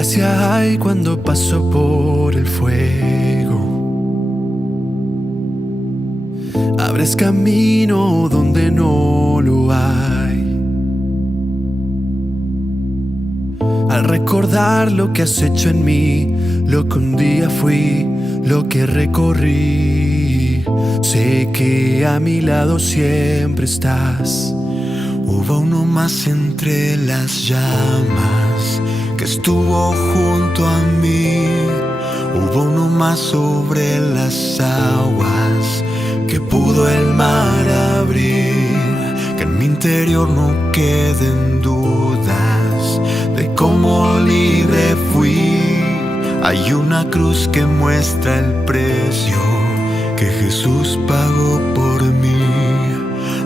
gracia hay cuando paso por el fuego. Abres camino donde no lo hay. Al recordar lo que has hecho en mí, lo que un día fui, lo que recorrí, sé que a mi lado siempre estás. Hubo uno más entre las llamas que estuvo junto a mí. Hubo uno más sobre las aguas que pudo el mar abrir. Que en mi interior no queden dudas de cómo libre fui. Hay una cruz que muestra el precio que Jesús pagó por mí.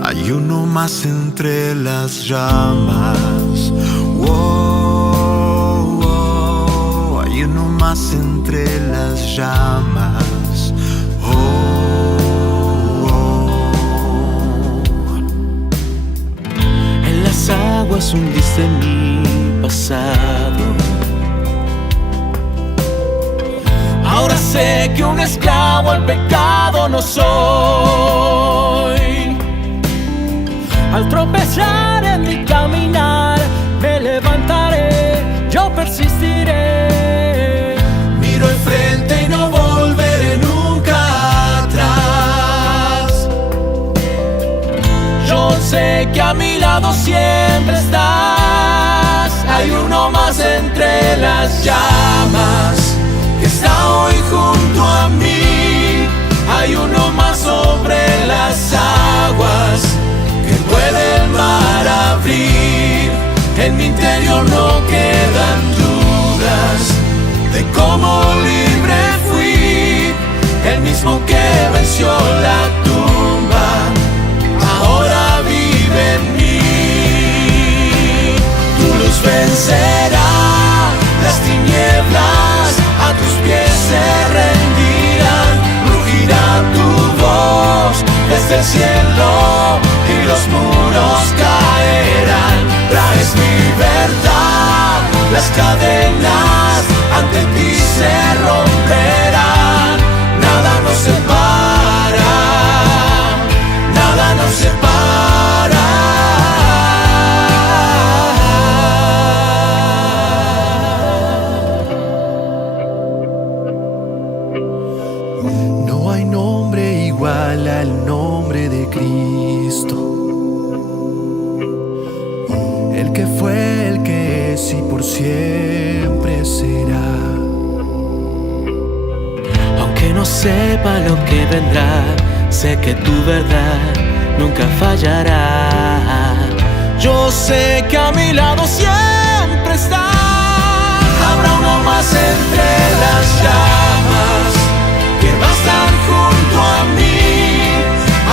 Hay uno más entre las llamas. Oh, oh, hay uno más entre las llamas. Oh, oh. En las aguas hundiste mi pasado. Ahora sé que un esclavo al pecado no soy. Al tropezar en mi caminar, me levantaré, yo persistiré. Miro enfrente y no volveré nunca atrás. Yo sé que a mi lado siempre estás. Hay uno más entre las llamas que está hoy junto a mí. Hay uno más sobre las aguas que puede el mar abrir. En mi interior no quedan dudas de cómo libre fui. El mismo que venció la tumba ahora vive en mí. Tu luz vencerá las tinieblas, a tus pies se rendirán. Rugirá tu voz desde el cielo y los muros caerán. Traes libertad, las cadenas ante ti se romperán. Nada nos separa, nada nos separa. No hay nombre igual al nombre de Cristo. El que fue, el que es y por siempre será. Aunque no sepa lo que vendrá, sé que tu verdad nunca fallará. Yo sé que a mi lado siempre estás. Habrá uno más entre las llamas que va a estar junto a mí.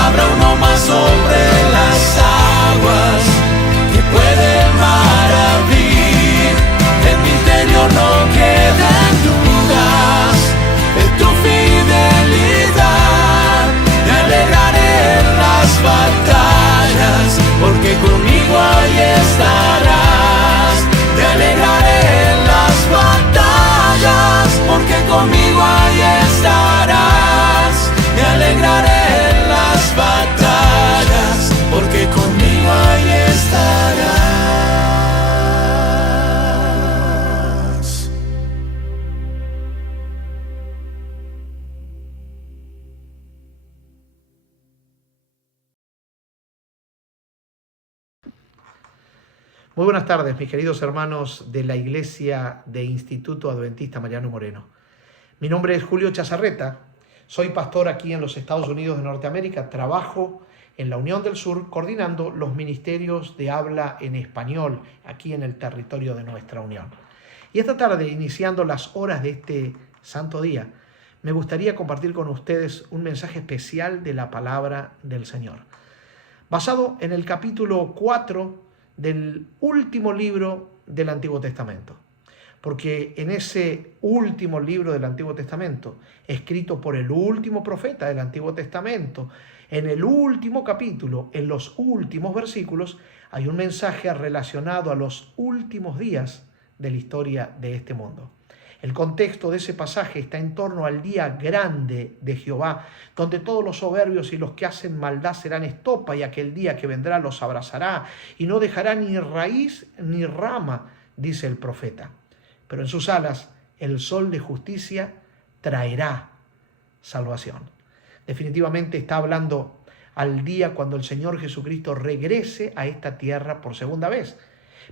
Habrá uno más sobre las aguas que puede el mar abrir. En mi interior no quedan dudas de tu fidelidad. Me alegraré en las batallas, porque conmigo ahí estarás. Me alegraré en las batallas, porque conmigo ahí estarás. Me alegraré en las batallas, porque conmigo ahí estarás. Muy buenas tardes, mis queridos hermanos de la Iglesia de Instituto Adventista Mariano Moreno. Mi nombre es Julio Chazarreta, soy pastor aquí en los Estados Unidos de Norteamérica, trabajo en la Unión del Sur coordinando los ministerios de habla en español aquí en el territorio de nuestra Unión. Y esta tarde, iniciando las horas de este santo día, me gustaría compartir con ustedes un mensaje especial de la palabra del Señor, basado en el capítulo 4 del último libro del Antiguo Testamento. Porque en ese último libro del Antiguo Testamento, escrito por el último profeta del Antiguo Testamento, en el último capítulo, en los últimos versículos, hay un mensaje relacionado a los últimos días de la historia de este mundo. El contexto de ese pasaje está en torno al día grande de Jehová, donde todos los soberbios y los que hacen maldad serán estopa, y aquel día que vendrá los abrazará, y no dejará ni raíz ni rama, dice el profeta. Pero en sus alas el sol de justicia traerá salvación. Definitivamente está hablando al día cuando el Señor Jesucristo regrese a esta tierra por segunda vez.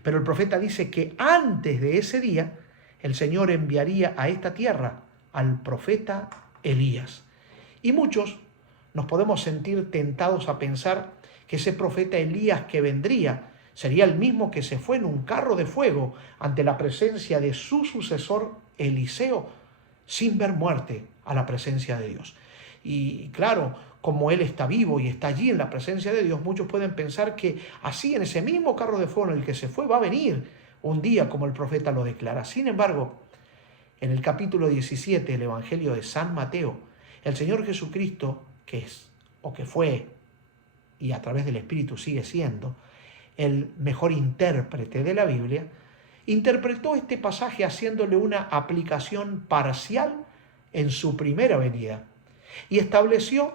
Pero el profeta dice que antes de ese día, el Señor enviaría a esta tierra al profeta Elías. Y muchos nos podemos sentir tentados a pensar que ese profeta Elías que vendría sería el mismo que se fue en un carro de fuego ante la presencia de su sucesor Eliseo, sin ver muerte a la presencia de Dios. Y claro, como él está vivo y está allí en la presencia de Dios, muchos pueden pensar que así en ese mismo carro de fuego en el que se fue va a venir un día como el profeta lo declara. Sin embargo, en el capítulo 17 del Evangelio de San Mateo, el Señor Jesucristo, que es o que fue y a través del Espíritu sigue siendo el mejor intérprete de la Biblia, interpretó este pasaje haciéndole una aplicación parcial en su primera venida y estableció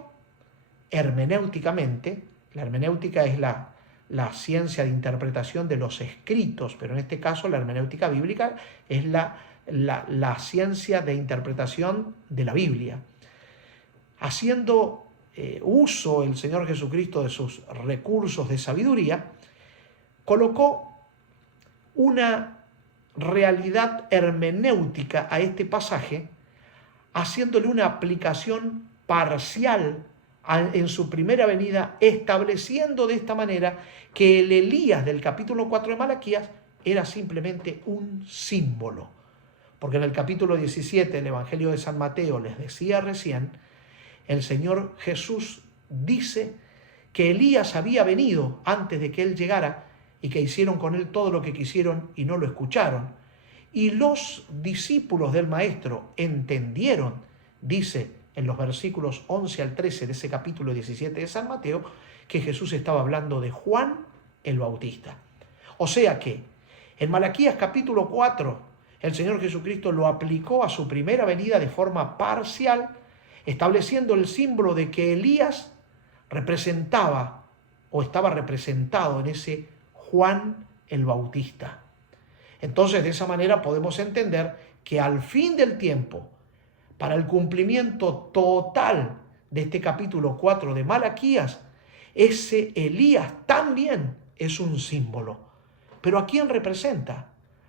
hermenéuticamente, la hermenéutica es la ciencia de interpretación de los escritos, pero en este caso la hermenéutica bíblica es la ciencia de interpretación de la Biblia. Haciendo uso el Señor Jesucristo de sus recursos de sabiduría, colocó una realidad hermenéutica a este pasaje, haciéndole una aplicación parcial en su primera venida, estableciendo de esta manera que el Elías del capítulo 4 de Malaquías era simplemente un símbolo. Porque en el capítulo 17 del Evangelio de San Mateo, les decía recién, el Señor Jesús dice que Elías había venido antes de que él llegara y que hicieron con él todo lo que quisieron y no lo escucharon. Y los discípulos del Maestro entendieron, dice en los versículos 11 al 13 de ese capítulo 17 de San Mateo, que Jesús estaba hablando de Juan el Bautista. O sea que en Malaquías capítulo 4, el Señor Jesucristo lo aplicó a su primera venida de forma parcial, estableciendo el símbolo de que Elías representaba o estaba representado en ese Juan el Bautista. Entonces, de esa manera podemos entender que al fin del tiempo, para el cumplimiento total de este capítulo 4 de Malaquías, ese Elías también es un símbolo. ¿Pero a quién representa?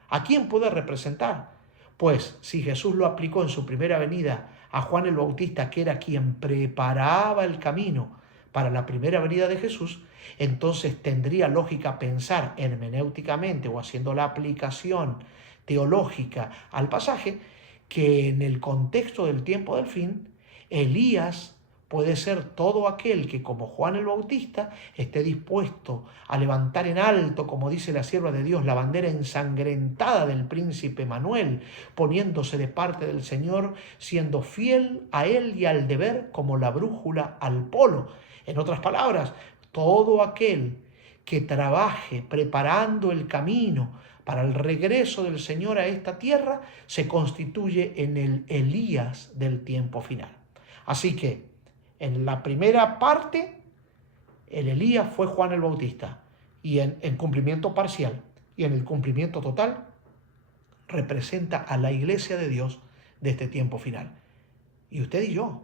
¿A quién puede representar? Pues si Jesús lo aplicó en su primera venida a Juan el Bautista, que era quien preparaba el camino para la primera venida de Jesús, entonces tendría lógica pensar hermenéuticamente o haciendo la aplicación teológica al pasaje, que en el contexto del tiempo del fin, Elías puede ser todo aquel que, como Juan el Bautista, esté dispuesto a levantar en alto, como dice la sierva de Dios, la bandera ensangrentada del príncipe Manuel, poniéndose de parte del Señor, siendo fiel a él y al deber como la brújula al polo. En otras palabras, todo aquel que trabaje preparando el camino para el regreso del Señor a esta tierra, se constituye en el Elías del tiempo final. Así que, en la primera parte, el Elías fue Juan el Bautista, y en cumplimiento parcial, y en el cumplimiento total, representa a la iglesia de Dios de este tiempo final. Y usted y yo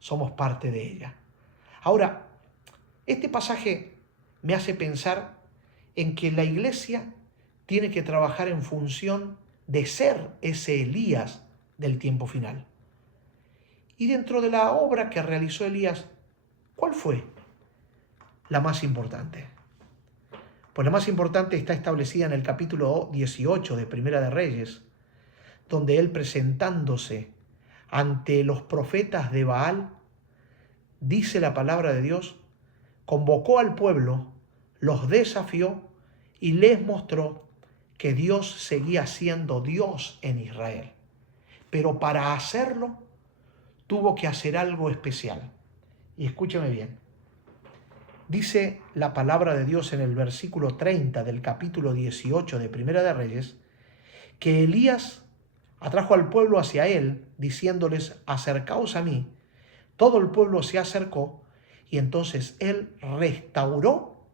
somos parte de ella. Ahora, este pasaje me hace pensar en que la iglesia tiene que trabajar en función de ser ese Elías del tiempo final. Y dentro de la obra que realizó Elías, ¿cuál fue la más importante? Pues la más importante está establecida en el capítulo 18 de Primera de Reyes, donde él, presentándose ante los profetas de Baal, dice la palabra de Dios, convocó al pueblo, los desafió y les mostró que Dios seguía siendo Dios en Israel. Pero para hacerlo, tuvo que hacer algo especial. Y escúcheme bien. Dice la palabra de Dios en el versículo 30 del capítulo 18 de Primera de Reyes, que Elías atrajo al pueblo hacia él, diciéndoles: acercaos a mí. Todo el pueblo se acercó y entonces él restauró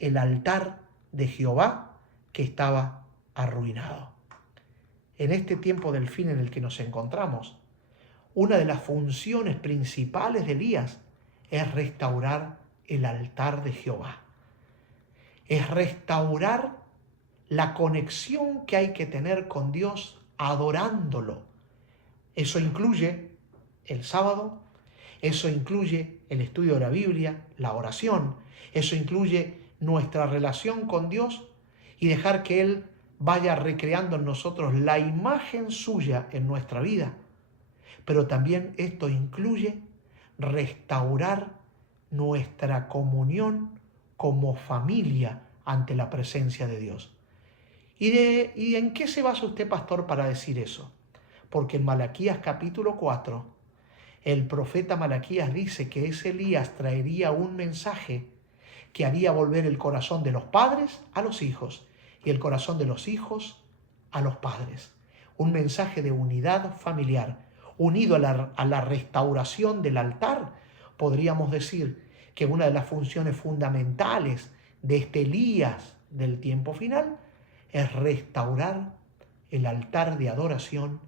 el altar de Jehová que estaba arruinado. En este tiempo del fin en el que nos encontramos, una de las funciones principales de Elías es restaurar el altar de Jehová. Es restaurar la conexión que hay que tener con Dios adorándolo. Eso incluye el sábado, eso incluye el estudio de la Biblia, la oración, eso incluye nuestra relación con Dios y dejar que Él vaya recreando en nosotros la imagen suya en nuestra vida. Pero también esto incluye restaurar nuestra comunión como familia ante la presencia de Dios. ¿Y en qué se basa usted, pastor, para decir eso? Porque en Malaquías capítulo 4, el profeta Malaquías dice que ese Elías traería un mensaje que haría volver el corazón de los padres a los hijos y el corazón de los hijos a los padres. Un mensaje de unidad familiar, unido a la restauración del altar. Podríamos decir que una de las funciones fundamentales de este Elías del tiempo final es restaurar el altar de adoración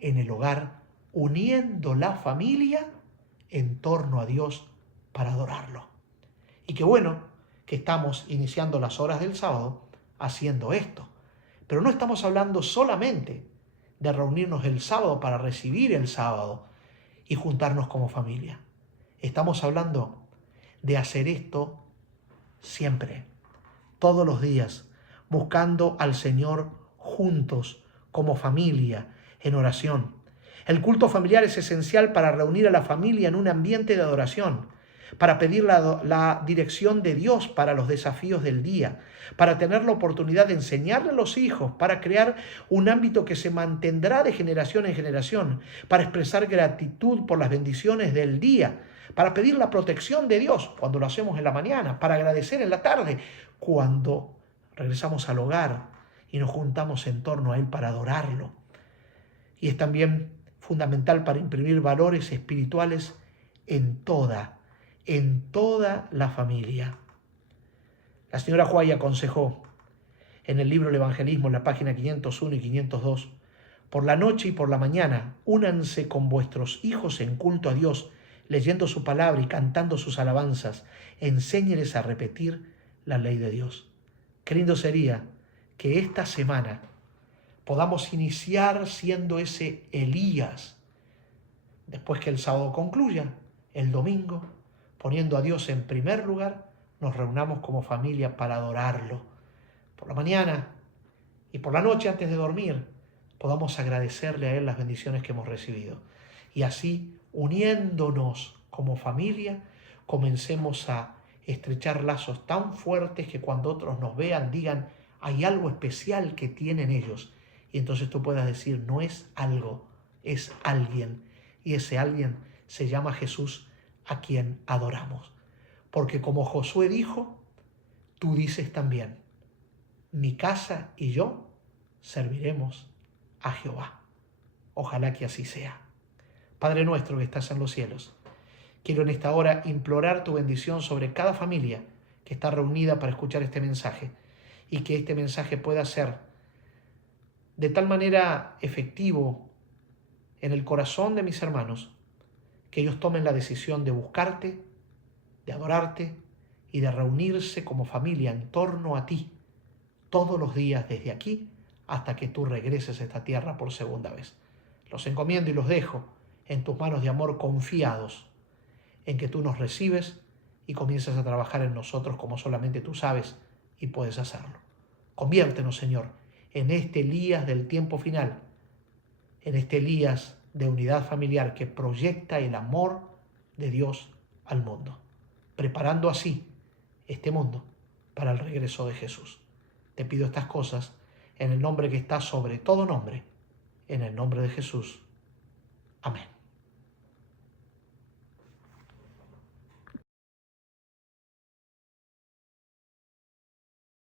en el hogar, uniendo la familia en torno a Dios para adorarlo. Y qué bueno que estamos iniciando las horas del sábado haciendo esto. Pero no estamos hablando solamente de reunirnos el sábado para recibir el sábado y juntarnos como familia. Estamos hablando de hacer esto siempre, todos los días, buscando al Señor juntos, como familia, en oración. El culto familiar es esencial para reunir a la familia en un ambiente de adoración, para pedir la dirección de Dios para los desafíos del día, para tener la oportunidad de enseñarle a los hijos, para crear un ámbito que se mantendrá de generación en generación, para expresar gratitud por las bendiciones del día, para pedir la protección de Dios cuando lo hacemos en la mañana, para agradecer en la tarde, cuando regresamos al hogar y nos juntamos en torno a Él para adorarlo. Y es también fundamental para imprimir valores espirituales en toda la familia. La señora White aconsejó en el libro El Evangelismo, en la página 501 y 502, por la noche y por la mañana, únanse con vuestros hijos en culto a Dios, leyendo su palabra y cantando sus alabanzas. Enséñeles a repetir la ley de Dios. Qué lindo sería que esta semana podamos iniciar siendo ese Elías. Después que el sábado concluya, el domingo, poniendo a Dios en primer lugar, nos reunamos como familia para adorarlo. Por la mañana y por la noche antes de dormir, podamos agradecerle a Él las bendiciones que hemos recibido. Y así, uniéndonos como familia, comencemos a estrechar lazos tan fuertes que cuando otros nos vean digan: hay algo especial que tienen ellos. Y entonces tú puedas decir: no es algo, es alguien. Y ese alguien se llama Jesús, a quien adoramos. Porque como Josué dijo, tú dices también: mi casa y yo serviremos a Jehová. Ojalá que así sea. Padre nuestro que estás en los cielos, quiero en esta hora implorar tu bendición sobre cada familia que está reunida para escuchar este mensaje, y que este mensaje pueda ser de tal manera efectivo en el corazón de mis hermanos, que ellos tomen la decisión de buscarte, de adorarte y de reunirse como familia en torno a ti todos los días desde aquí hasta que tú regreses a esta tierra por segunda vez. Los encomiendo y los dejo en tus manos de amor, confiados en que tú nos recibes y comienzas a trabajar en nosotros como solamente tú sabes y puedes hacerlo. Conviértenos, Señor, en este Elías del tiempo final, en este Elías de unidad familiar que proyecta el amor de Dios al mundo, preparando así este mundo para el regreso de Jesús. Te pido estas cosas en el nombre que está sobre todo nombre, en el nombre de Jesús. Amén.